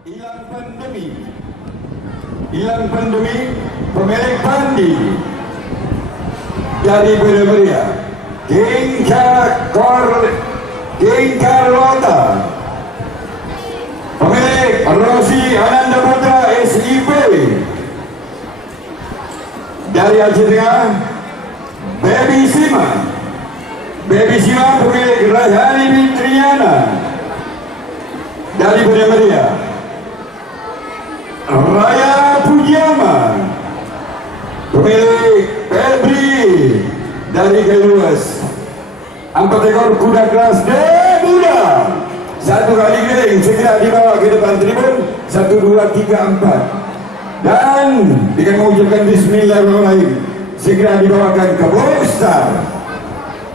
hilang pandemi, pemilik pandi dari Beria, King Carlota, pemilik Rosi Ananda Putra SIP dari Aceh Tengah, Baby Sima pemilik Rajani Fitriana dari Beria, Raya Pujiama pemilik Febri dari Galuas, 4 ekor kuda kelas D muda, 1 kali keliling segera dibawa ke depan tribun, 1, 2, 3, 4, dan dengan mengucapkan Bismillahirrahmanirrahim segera dibawakan ke Bostar.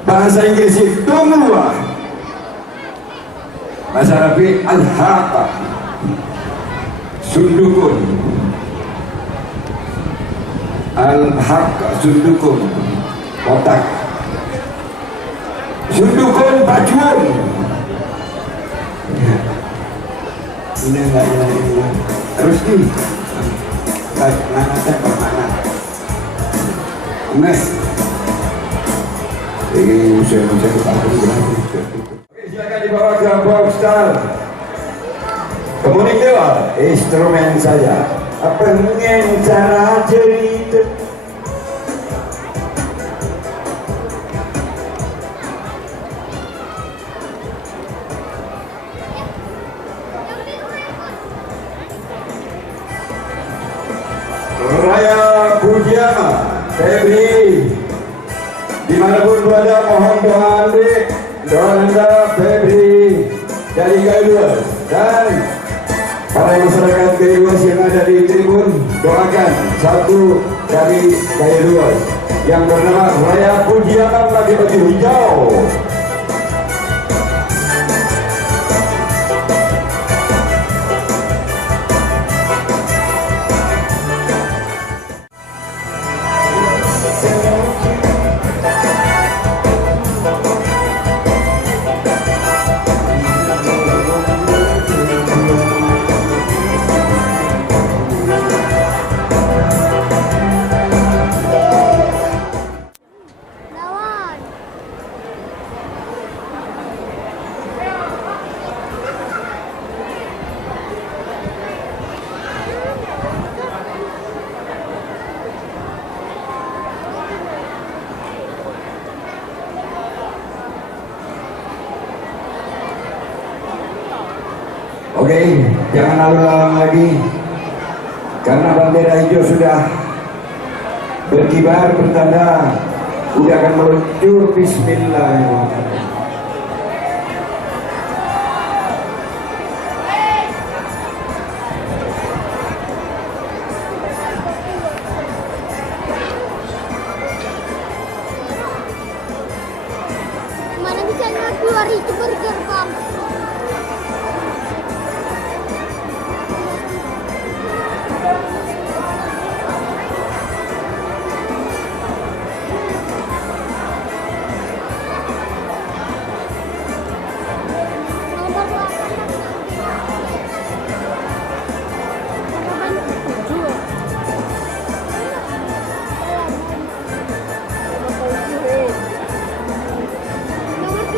Bahasa Inggris tunggulah, bahasa Arabi al-haqa, sundukun, al-haqa sundukun, kotak, sundukun pacuan. Ini enggak terus nih mana kemana Mes ini usia ketahui berarti. Oke, silakan dibawa ke Boxstar. Kemudian dewa instrumen saja apa mungkin cara cerita Raya Pujiama Febri dimanapun berada, mohon doa anda Febri dari Galuas dan para masyarakat Galuas yang ada di tribun, doakan 1 dari Galuas yang bernama Raya Pujiama pakai baju hijau. Oke, jangan lalu-lalang lagi karena bendera hijau sudah berkibar bertanda udah akan meluncur. Bismillahirrahmanirrahim. Mana bisa keluar itu bergerbang.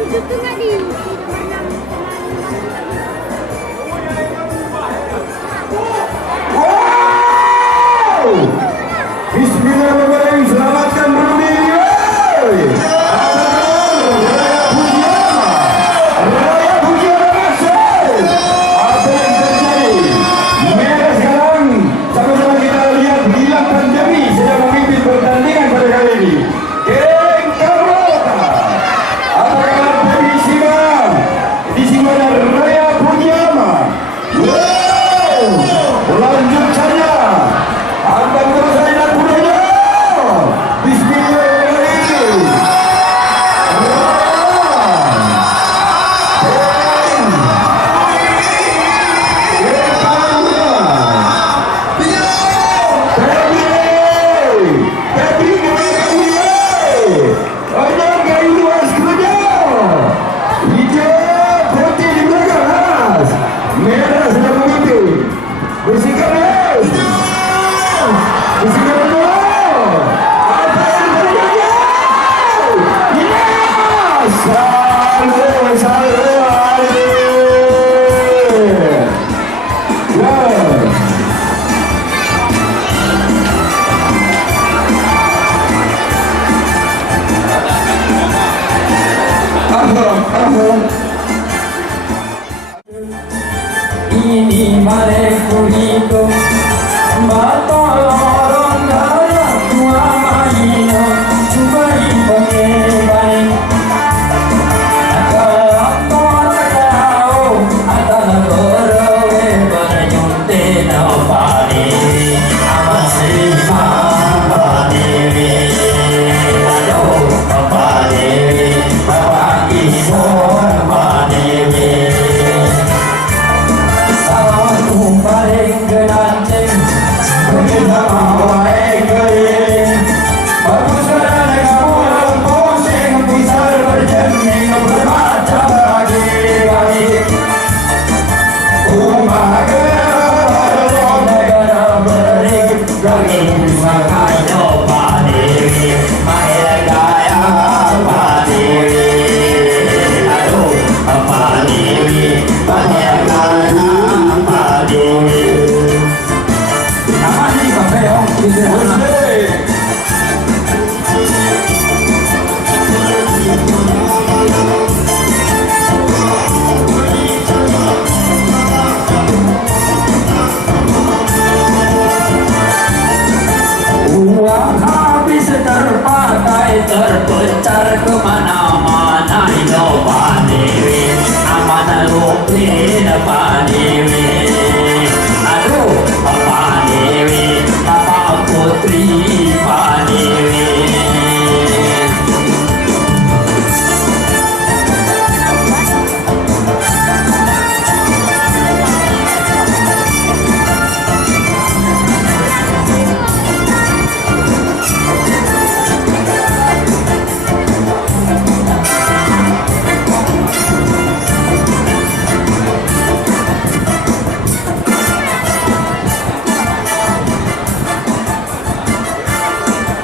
Itu nggak di Bismillahirrahmanirrahim. Selamatkan Rudi. Raya Pujiama masuk. Apa yang terjadi? Mereka sekarang sama-sama kita lihat hilang pandemi sedang memimpin pertandingan pada kali ini. King Carlota. Apa kabar Baby Sima? Di sini ada Raya Pujiama. Lanjut saja. Anda terus saja kudanya. Bismillahirrahmanirrahim. Merah sedang memimpin. ini mereka hidup batolorong darah tua maino cuma ibadah kalau tahu antara berawe berjunte nafani amasih padi aduh padi bapak ibu padi paling genanting kita mau keliling perpustakaan kamu pusing pisar berjeming bermacam lagi rumah negara bering gangin makanya padiri main gaya padiri aduh padiri banyak gaya namanya kafe om gitu uang habis terpakai terpencar kemana-mana inovasi amanah rutin pandiri aduh pandiri Papa Putri pandiri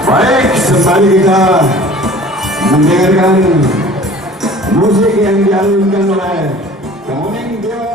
Baik, kembali kita mendengarkan musik yang dialunkan oleh Kemuning Dewa